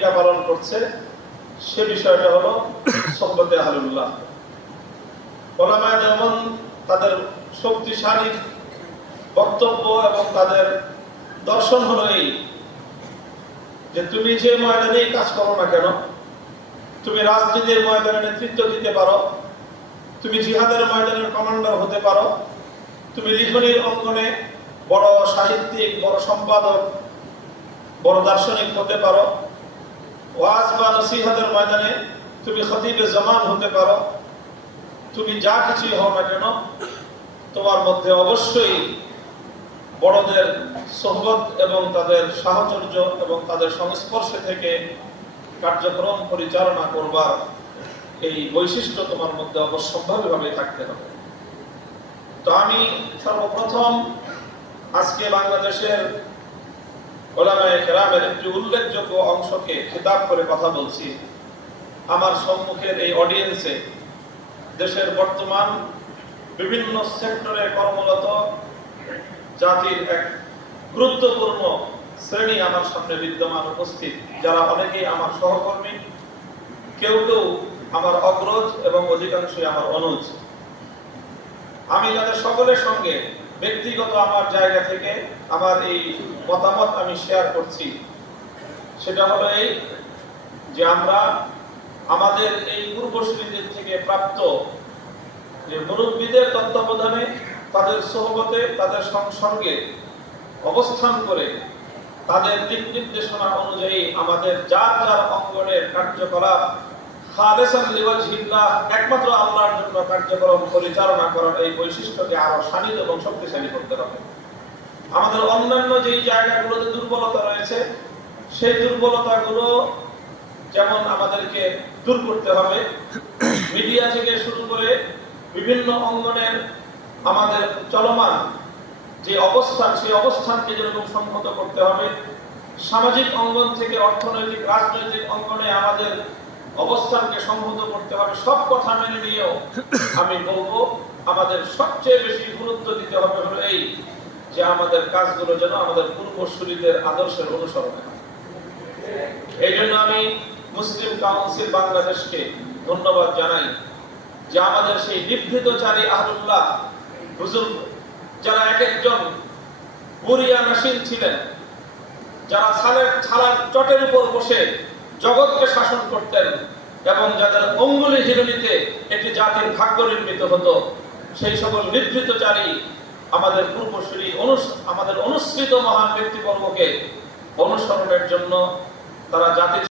ভূমিকা পালন করছে, সে বিষয়টা হলো সুহবতে আহলুল্লাহ। উলামায়ে দেওবন্দ তাদের শক্তিশালী বক্তব্য এবং তাদের দর্শন হলো এই যে তুমি যে ময়দানে কাজ করো না কেন, তুমি রাজনীতির ময়দানে নেতৃত্ব দিতে পারো, তুমি জিহাদের ময়দানের কমান্ডার হতে পারো, তুমি লিখনির অঙ্গনে বড় সাহিত্যিক, বড় সম্পাদক, বড় দার্শনিক হতে পারো, ওয়াজ বা নসিহতের ময়দানে তুমি খতিবে জামান হতে পারো, তুমি যা কিছুই হও না কেন, তোমার মধ্যে অবশ্যই বড়দের সোহবত এবং তাদের সাহচর্য এবং তাদের সংস্পর্শে থেকে কার্যক্রম পরিচালনা করবার এই বৈশিষ্ট্য তোমার মধ্যে অবশ্যম্ভাবীভাবে থাকতে হবে। তো আমি সর্বপ্রথম আজকে বাংলাদেশের উলামায়ে কেরামের একটি উল্লেখযোগ্য অংশকে খেতাব করে কথা বলছি। আমার সম্মুখের এই অডিয়েন্সে দেশের বর্তমান বিভিন্ন সেক্টরে কর্মরত জাতির এক গুরুত্বপূর্ণ শ্রেণী আমার সামনে বিদ্যমান উপস্থিত, যারা অনেকেই আমার সহকর্মী, কেউ কেউ আমার অগ্রজ এবং অধিকাংশই আমার অনুজ। আমি তাদের সকলের সঙ্গে ব্যক্তিগত আমার জায়গা থেকে আমার এই মতামত আমি শেয়ার করছি। সেটা হলো এই যে আমরা আমাদের এই পূর্বসূরীদের থেকে প্রাপ্ত যে মুরব্বীদের তত্ত্বাবধানে, তাদের সোহবতে, তাদের সংসর্গে অবস্থান করে তাদের দিক নির্দেশনা অনুযায়ী আমাদের যার যার অঙ্গনের কার্যকলাপ খালেসান লিওয়াজহিল্লাহ, একমাত্র আল্লাহর জন্য কার্যক্রম পরিচালনা করার এই বৈশিষ্ট্যকে আরো শানিত এবং শক্তিশালী করতে হবে। আমাদের অন্যান্য যেই জায়গাগুলোতে দুর্বলতা রয়েছে, সেই দুর্বলতাগুলো যেমন আমাদেরকে দূর করতে হবে, মিডিয়া থেকে শুরু করে বিভিন্ন অঙ্গনের আমাদের চলমান যে অবস্থান, সেই অবস্থানকে যেরকম সংহত করতে হবে, সামাজিক অঙ্গন থেকে অর্থনৈতিক, রাজনৈতিক অঙ্গনে আমাদের অবস্থানকে সংহত করতে হবে। সব কথা মেনে নিয়েও আমি বলবো আমাদের সবচেয়ে বেশি গুরুত্ব দিতে হবে হলো এই যে আমাদের কাজগুলো যেন আমাদের পূর্বসূরীদের আদর্শের অনুসরণে হয়। এই জন্য আমি মুসলিম কাউন্সিল বাংলাদেশকে ধন্যবাদ জানাই যে আমাদের সেই নিভৃতচারী আহলুল্লাহ হুজুর, যারা এক একজন বুরিয়া নাসিন ছিলেন, যারা ছালার চটের উপর বসে জগৎকে শাসন করতেন এবং যাদের অঙ্গুলি হিরণিতে একটি জাতির ভাগ্য নির্মিত হতো, সেই সকল নিভৃতচারী আমাদের পূর্বসূরী আমাদের অনুসৃত মহান ব্যক্তিবর্গকে অনুসরণের জন্য তারা জাতির